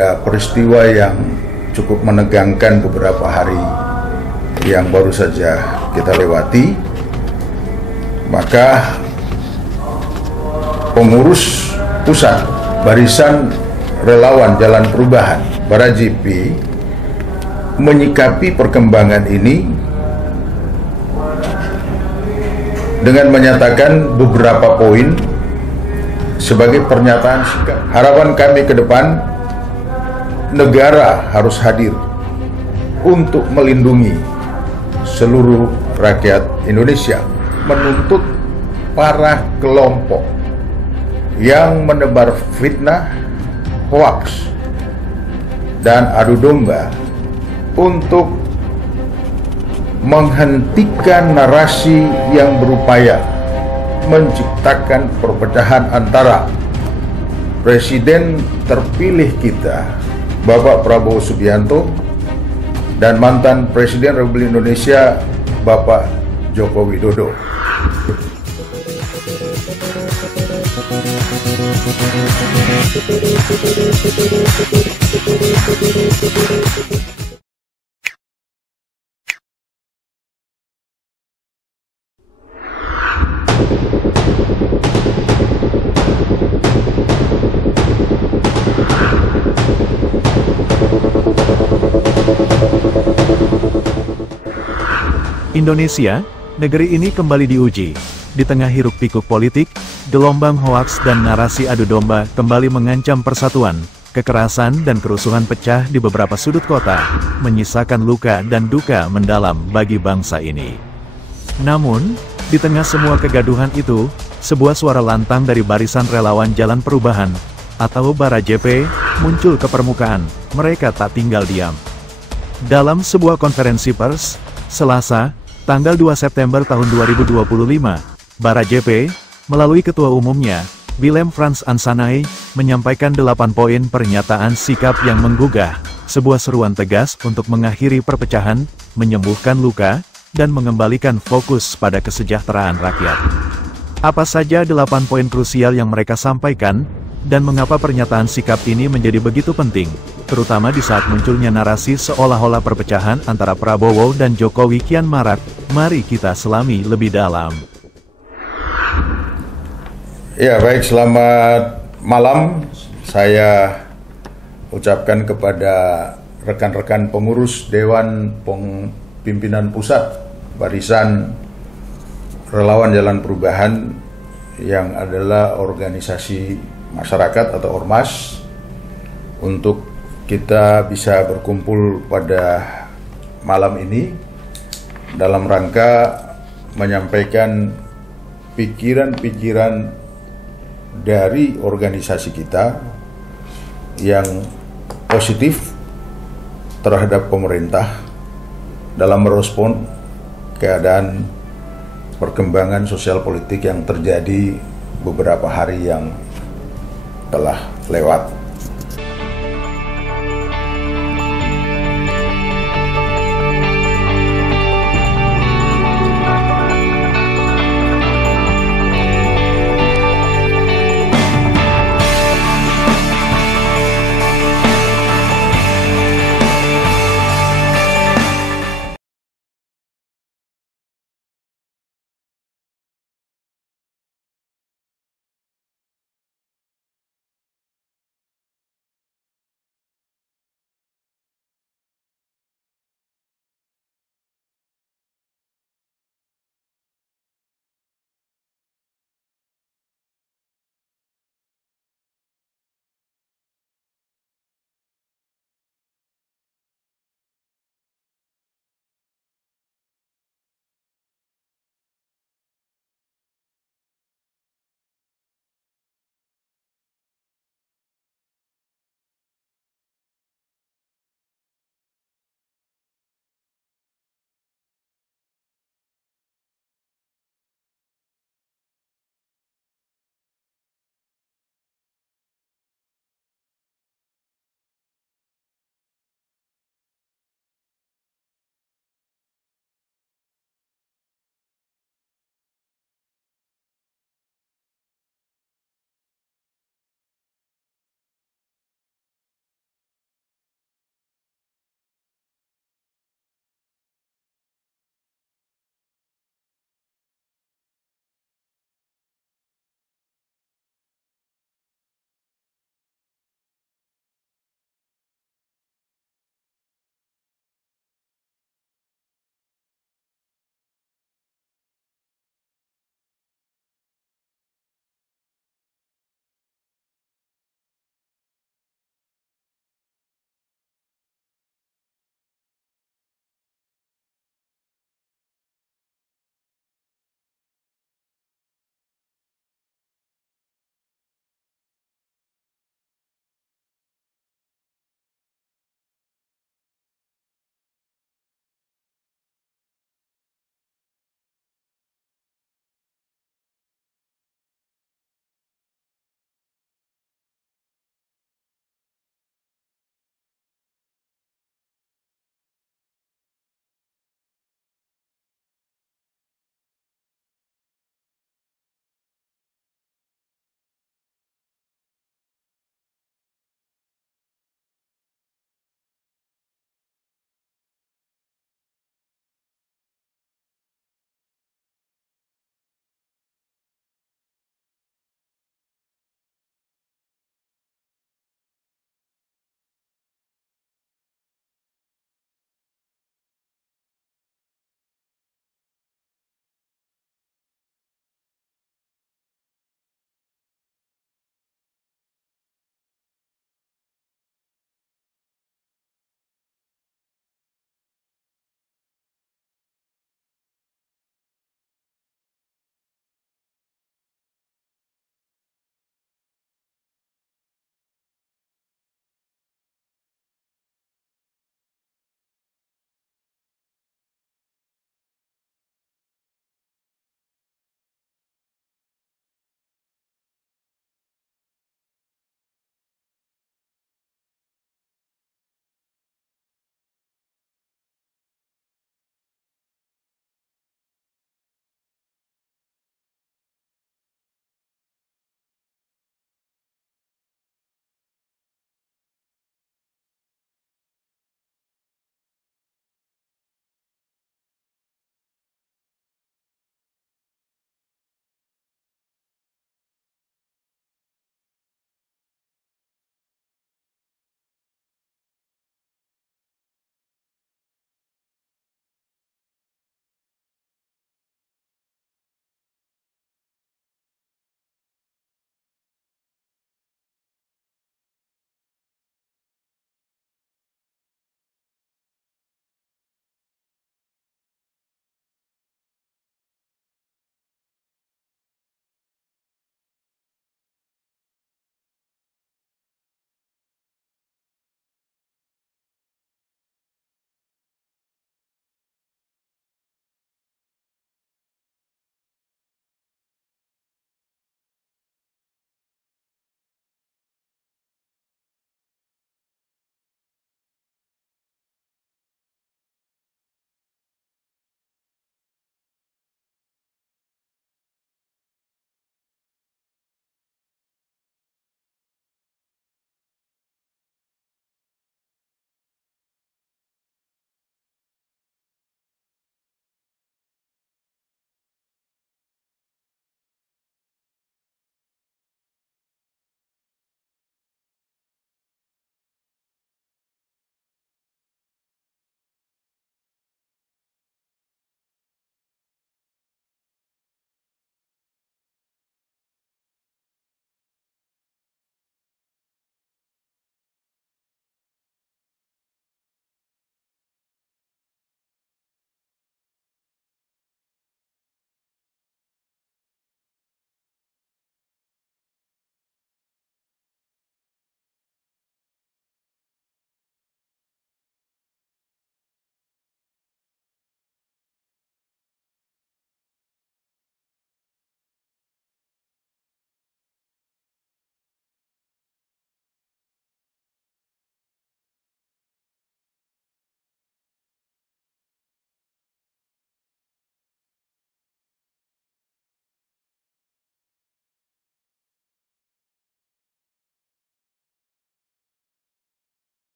Peristiwa yang cukup menegangkan beberapa hari yang baru saja kita lewati, maka pengurus pusat Barisan Relawan Jalan Perubahan BaraJP menyikapi perkembangan ini dengan menyatakan beberapa poin sebagai pernyataan sikap. Harapan kami ke depan, negara harus hadir untuk melindungi seluruh rakyat Indonesia, menuntut para kelompok yang menebar fitnah, hoaks, dan adu domba untuk menghentikan narasi yang berupaya menciptakan perpecahan antara Presiden terpilih kita Bapak Prabowo Subianto dan mantan Presiden Republik Indonesia Bapak Joko Widodo. Indonesia, negeri ini kembali diuji. Di tengah hiruk-pikuk politik, gelombang hoaks dan narasi adu domba kembali mengancam persatuan. Kekerasan dan kerusuhan pecah di beberapa sudut kota, menyisakan luka dan duka mendalam bagi bangsa ini. Namun, di tengah semua kegaduhan itu, sebuah suara lantang dari Barisan Relawan Jalan Perubahan, atau BaraJP, muncul ke permukaan. Mereka tak tinggal diam. Dalam sebuah konferensi pers, Selasa, tanggal 2 September tahun 2025, BaraJP, melalui ketua umumnya, Willem Frans Ansanay, menyampaikan 8 poin pernyataan sikap yang menggugah, sebuah seruan tegas untuk mengakhiri perpecahan, menyembuhkan luka, dan mengembalikan fokus pada kesejahteraan rakyat. Apa saja 8 poin krusial yang mereka sampaikan, dan mengapa pernyataan sikap ini menjadi begitu penting, terutama di saat munculnya narasi seolah-olah perpecahan antara Prabowo dan Jokowi kian marak. Mari kita selami lebih dalam. Ya, baik, selamat malam. Saya ucapkan kepada rekan-rekan pengurus Dewan Pimpinan Pusat Barisan Relawan Jalan Perubahan yang adalah organisasi masyarakat atau ormas, untuk kita bisa berkumpul pada malam ini dalam rangka menyampaikan pikiran-pikiran dari organisasi kita yang positif terhadap pemerintah dalam merespon keadaan perkembangan sosial politik yang terjadi beberapa hari yang telah lewat.